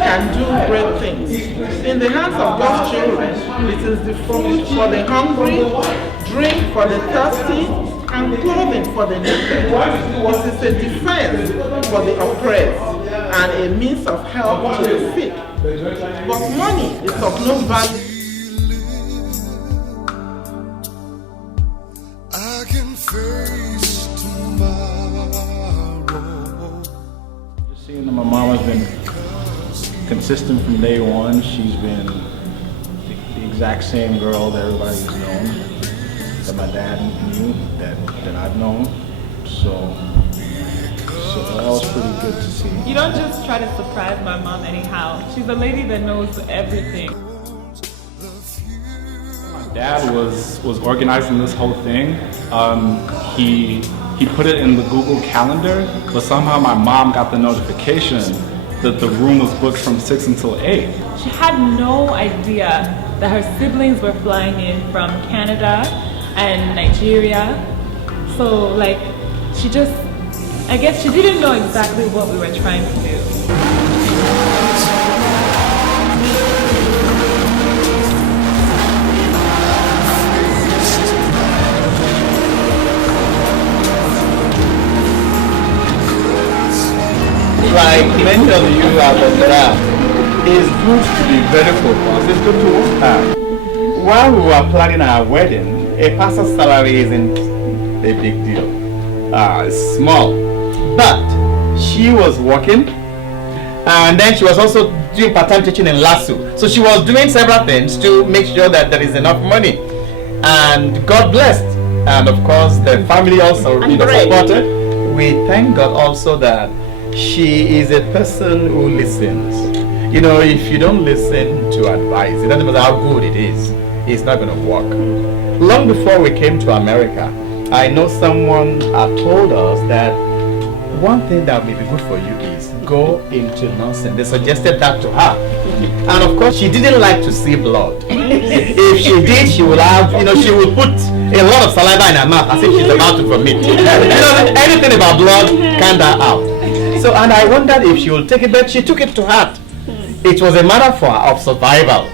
can do great things. In the hands of God's children, it is the food for the hungry, drink for the thirsty, and clothing for the naked. It is a defense for the oppressed and a means of help to the sick. But money is of no value. I can face tomorrow. Just seeing that my mom has been consistent from day one. She's been the exact same girl that everybody's known, that my dad knew, that I've known. So that was pretty good to see. You don't just try to surprise my mom anyhow. She's a lady that knows everything. My dad was organizing this whole thing. He put it in the Google Calendar, but somehow my mom got the notification that the room was booked from 6 until 8. She had no idea that her siblings were flying in from Canada and Nigeria. So I guess she didn't know exactly what we were trying to do. Like many of you have observed, it's good to be very focused, it's good to work hard. While we were planning our wedding, a pastor's salary isn't a big deal. It's small. But she was working, and then she was also doing part-time teaching in LASU. So she was doing several things to make sure that there is enough money. And God blessed. And of course, the family also supported. We thank God also that she is a person who listens. You know, if you don't listen to advice, it doesn't matter how good it is, it's not going to work. Long before we came to America, I know someone had told us that one thing that may be good for you is go into nursing. They suggested that to her. And of course, she didn't like to see blood. If she did, she would have, she would put a lot of saliva in her mouth as if she's about to vomit. Anything about blood, can that out. So, and I wondered if she would take it, but she took it to heart. It was a matter for her of survival.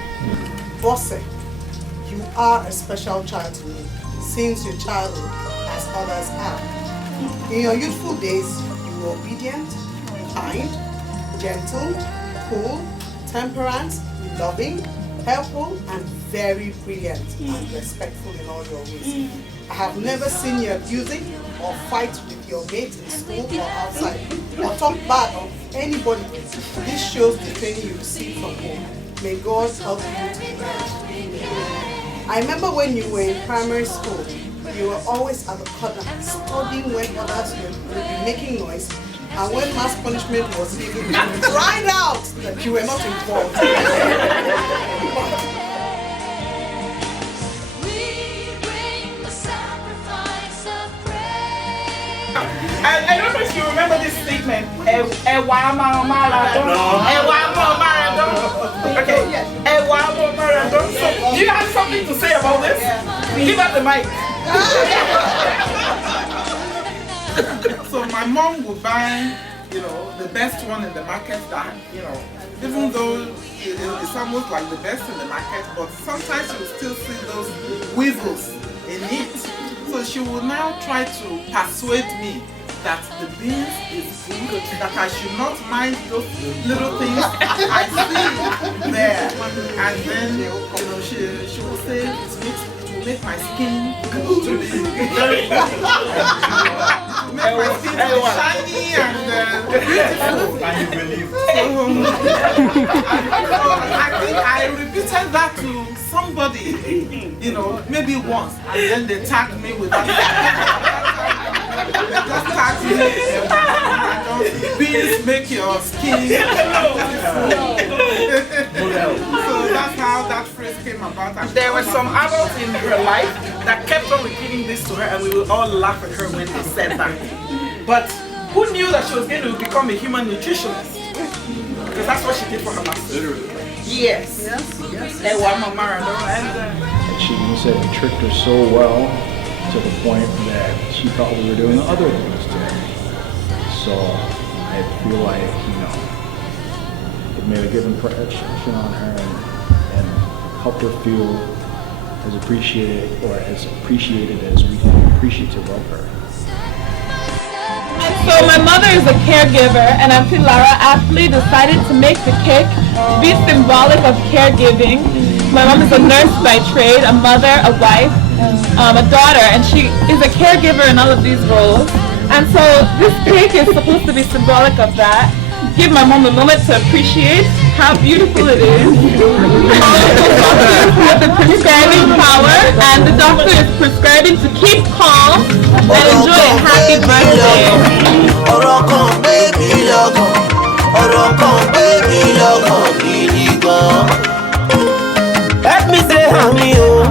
Bosede, you are a special child to me, since your childhood as others are. In your youthful days, you were obedient, kind, gentle, cool, temperate, loving, helpful, and very brilliant and respectful in all your ways. I have never seen you abusing or fight with your mates in school or outside, or talk bad of anybody. This shows the training you received from home. May God help you to learn. I remember when you were in primary school, you were always at the corner studying when others would be making noise, and when mass punishment was given, you cried out that you were not involved. I don't know if you remember this statement. Okay, so do you have something to say about this? Give us the mic. So my mom would buy, the best one in the market that, even though it's almost like the best in the market, but sometimes you will still see those weasels in it. So she will now try to persuade me that the beans is good, that I should not mind those little things I see there. And then, she will say it will make my skin to be very good. Make my skin to be shiny and beautiful. Can you believe? I think I repeated that to somebody, maybe once, and then they tagged me with that. Just tagged me. Beans make your skin beautiful. So that's how that phrase came about. And there were some adults in her life that kept on repeating this to her, and we would all laugh at her when they said that. But who knew that she was going to become a human nutritionist? Because that's what she did for her master. Literally. Yes. And She said we tricked her so well to the point that she thought we were doing other things to her. So I feel like, made a good impression on her and helped her feel as appreciated as we can appreciative of her. So my mother is a caregiver, and Auntie Lara aptly decided to make the cake to be symbolic of caregiving. My mom is a nurse by trade, a mother, a wife, a daughter, and she is a caregiver in all of these roles. And so this cake is supposed to be symbolic of that. Give my mom a moment to appreciate how beautiful it is. With the prescribing power, and the doctor is prescribing to keep calm and enjoy a happy birthday. Let me say hami o,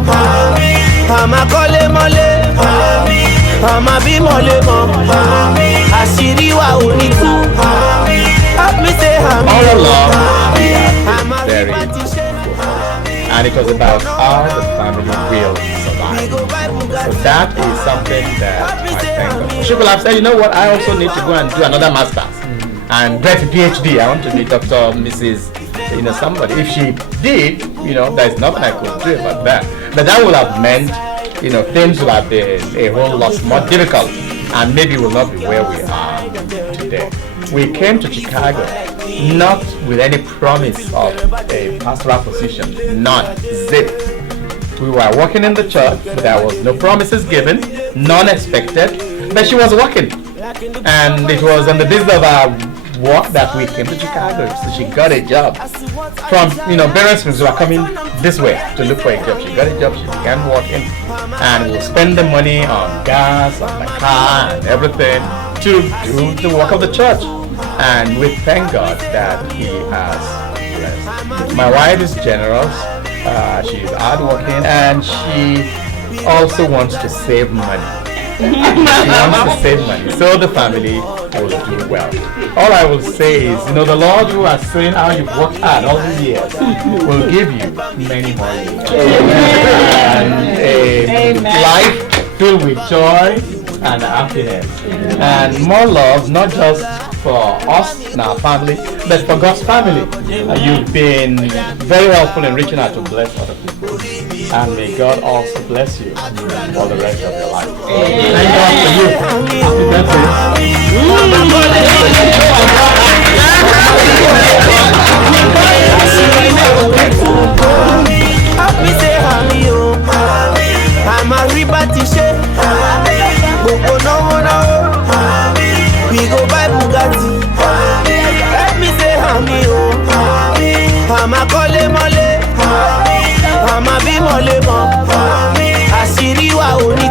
hama kole mole, hama bi mole mo, ashiri wa oni tu. Let me say hami All along, very important. And it was about how the family will survive. So that is something that I thank God for. She could have said, you know what, I also need to go and do another master's and get a PhD. I want to be Dr. Mrs. Somebody. If she did, there's nothing I could do about that. But that would have meant, things would have been a whole lot more difficult, and maybe will not be where we are today. We came to Chicago not with any promise of a pastoral position, none, zip. We were working in the church, but there was no promises given, none expected, but she was working. And it was on the basis of our work that we came to Chicago, so she got a job. From, parents who were coming this way to look for a job, she got a job, she began working, and we'll spend the money on gas, on the car, and everything to do the work of the church. And we thank God that He has blessed. My wife is generous, she's hardworking, and she also wants to save money. She wants to save money, so the family will do well. All I will say is, the Lord who has seen how you've worked hard all these years will give you many more years. And a life filled with joy and happiness. And more love, not just for us and our family, but for God's family. You've been very helpful in reaching out to bless other people. And may God also bless you for the rest of your life. Thank God for you. Happy birthday. Happy say hami o, hama ribati she, boko no. We go buy Bugatti. Let me say hami o, hama kole mole, hama bi mole mo, ashiri wa oni